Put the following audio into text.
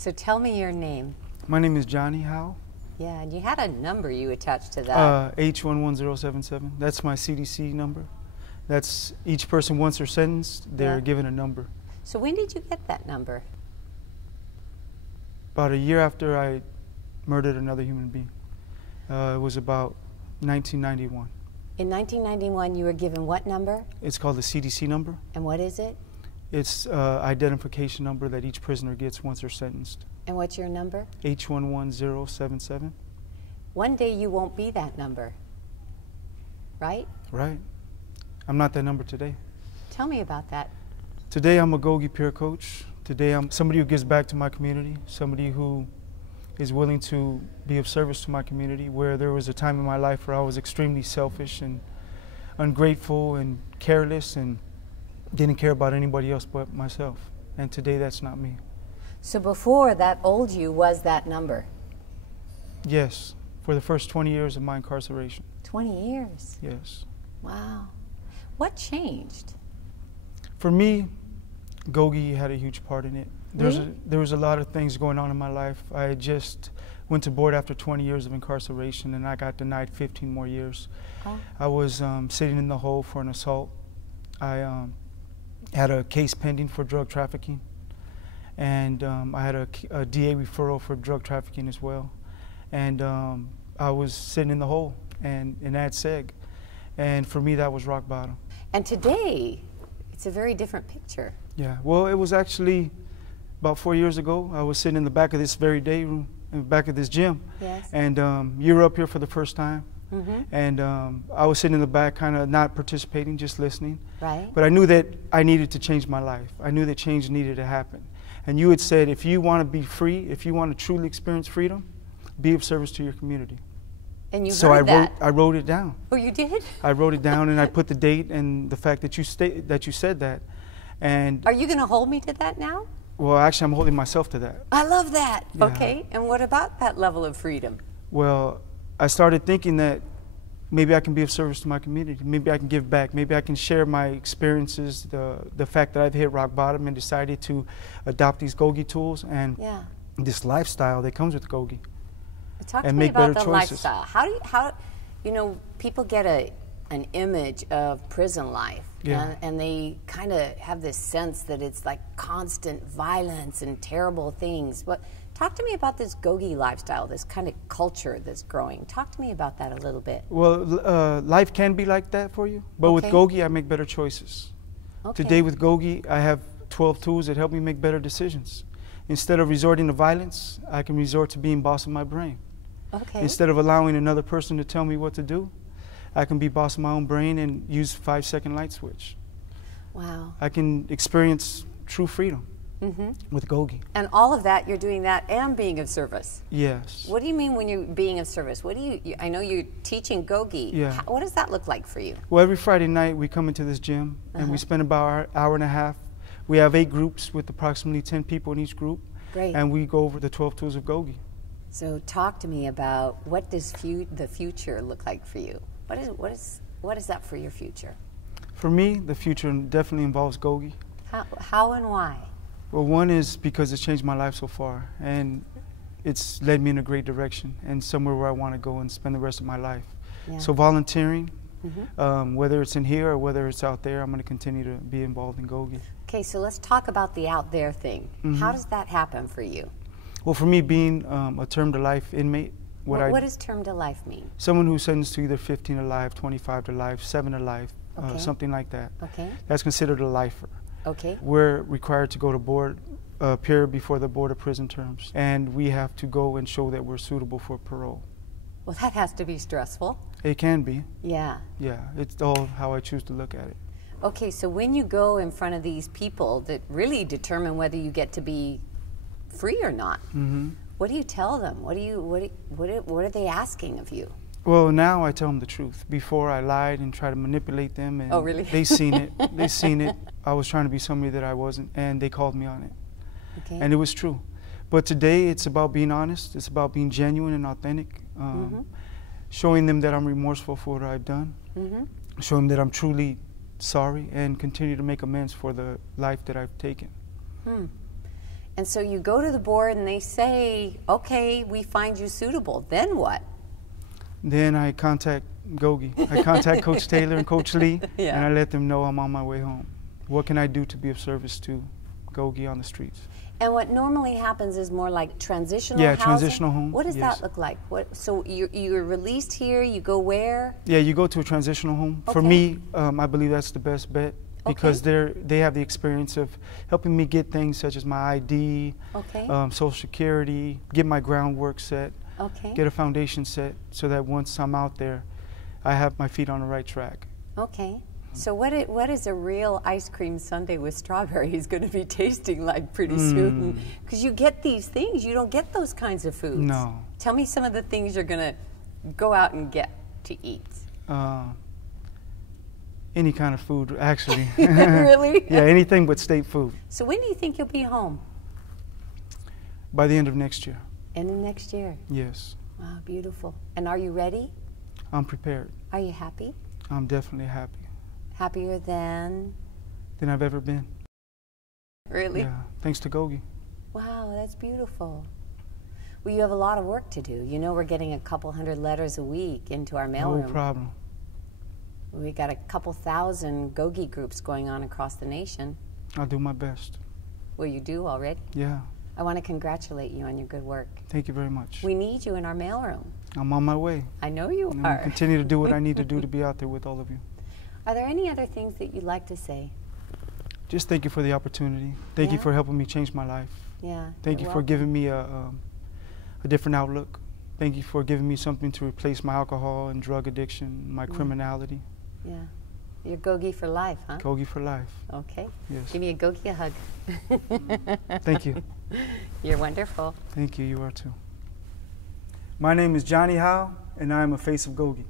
So tell me your name. My name is Johnny Howe. Yeah, and you had a number you attached to that. H11077. That's my CDC number. That's each person, once they're sentenced, they're given a number. So when did you get that number? About a year after I murdered another human being. It was about 1991. In 1991, you were given what number? It's called the CDC number. And what is it? It's identification number that each prisoner gets once they're sentenced. And what's your number? H11077. One day you won't be that number, right? Right. I'm not that number today. Tell me about that. Today I'm a GOGI Peer Coach. Today I'm somebody who gives back to my community, somebody who is willing to be of service to my community, where there was a time in my life where I was extremely selfish and ungrateful and careless and didn't care about anybody else but myself. And today that's not me. So before, that old you was that number? Yes, for the first 20 years of my incarceration. 20 years? Yes. Wow. What changed? For me, GOGI had a huge part in it. There was a lot of things going on in my life. I just went to board after 20 years of incarceration, and I got denied 15 more years. Oh. I was sitting in the Howe for an assault. I had a case pending for drug trafficking, and I had a DA referral for drug trafficking as well. And I was sitting in the Howe and in Ad Seg, and for me that was rock bottom. And today, it's a very different picture. Yeah, well, it was actually about 4 years ago. I was sitting in the back of this very day room, in the back of this gym. Yes. And you were up here for the first time. Mm-hmm. And I was sitting in the back, kind of not participating, just listening. Right. But I knew that I needed to change my life. I knew that change needed to happen. And you had said, if you want to be free, if you want to truly experience freedom, be of service to your community. And you So heard that. I wrote it down. Oh, you did? I wrote it down, and I put the date and the fact that you said that. And Are you going to hold me to that now? well, actually, I'm holding myself to that. I love that. Yeah. Okay. And what about that level of freedom? Well, I started thinking that maybe I can be of service to my community. Maybe I can give back. Maybe I can share my experiences, the fact that I've hit rock bottom and decided to adopt these GOGI tools and this lifestyle that comes with GOGI. Talk to me about the lifestyle. How you know, people get an image of prison life, and they kind of have this sense that it's like constant violence and terrible things. But talk to me about this GOGI lifestyle, this kind of culture that's growing. Talk to me about that a little bit. Well, life can be like that for you, but with GOGI, I make better choices. Okay. Today with GOGI, I have 12 tools that help me make better decisions. Instead of resorting to violence, I can resort to being boss of my brain. Okay. Instead of allowing another person to tell me what to do, I can be boss of my own brain and use 5-second light switch. Wow. I can experience true freedom with GOGI. And all of that, you're doing that and being of service. Yes. What do you mean when you're being of service? What do you I know you're teaching GOGI. Yeah. What does that look like for you? Well, every Friday night we come into this gym and we spend about an hour and a half. We have 8 groups with approximately 10 people in each group. Great. And we go over the 12 tools of GOGI. So talk to me about what does the future look like for you? What is that for your future? For me, the future definitely involves GOGI. How and why? Well, one is because it's changed my life so far, and it's led me in a great direction and somewhere where I want to go and spend the rest of my life. Yeah. So volunteering, whether it's in here or whether it's out there, I'm going to continue to be involved in GOGI. Okay, so let's talk about the out there thing. How does that happen for you? Well, for me, being a term to life inmate, what does term to life mean? Someone who's sentenced to either 15 to life, 25 to life, 7 to life, something like that. Okay. That's considered a lifer. Okay. We're required to go to board, appear before the Board of Prison Terms, and we have to go and show that we're suitable for parole. Well, that has to be stressful. It can be. Yeah. Yeah, it's all how I choose to look at it. Okay, so when you go in front of these people that really determine whether you get to be free or not, what do you tell them? What are they asking of you? Well, now I tell them the truth. Before I lied and tried to manipulate them, and oh, really? they seen it. They seen it. I was trying to be somebody that I wasn't, and they called me on it. Okay. And it was true. But today it's about being honest. It's about being genuine and authentic. Showing them that I'm remorseful for what I've done. Showing them that I'm truly sorry and continue to make amends for the life that I've taken. And so you go to the board and they say, okay, we find you suitable. Then what? Then I contact GOGI. I contact Coach Taylor and Coach Lee, Yeah. and I let them know I'm on my way home. What can I do to be of service to GOGI on the streets? And what normally happens is more like transitional Yeah, housing? transitional home. What does yes. that look like? So you're released here, you go where? Yeah, you go to a transitional home. Okay. For me, I believe that's the best bet because they have the experience of helping me get things such as my ID, Okay. Social Security, get my groundwork set, Okay. get a foundation set so that once I'm out there, I have my feet on the right track. Okay. So what is a real ice cream sundae with strawberries going to be tasting like pretty soon? Because you get these things, you don't get those kinds of foods. No. Tell me some of the things you're going to go out and get to eat. Any kind of food, actually. Really? Yeah, anything but state food. So when do you think you'll be home? By the end of next year. End of next year. Yes. Wow, beautiful. And are you ready? I'm prepared. Are you happy? I'm definitely happy. Happier than I've ever been. Really? Yeah, thanks to GOGI. Wow, that's beautiful. Well, you have a lot of work to do. You know, we're getting a couple hundred letters a week into our mailroom. No problem. We got a couple thousand GOGI groups going on across the nation. I'll do my best. Well, you do already. Yeah. I want to congratulate you on your good work. Thank you very much. We need you in our mailroom. I'm on my way. I know you And are. I'll continue to do what I need to do to be out there with all of you. Are there any other things that you'd like to say? Just thank you for the opportunity. Thank you for helping me change my life. Yeah. Thank you for giving me a different outlook. Thank you for giving me something to replace my alcohol and drug addiction, my criminality. Yeah. You're GOGI for life, huh? GOGI for life. Okay. Yes. Give me a GOGI hug. Thank you. You're wonderful. Thank you. You are too. My name is Johnny Howe, and I am a face of GOGI.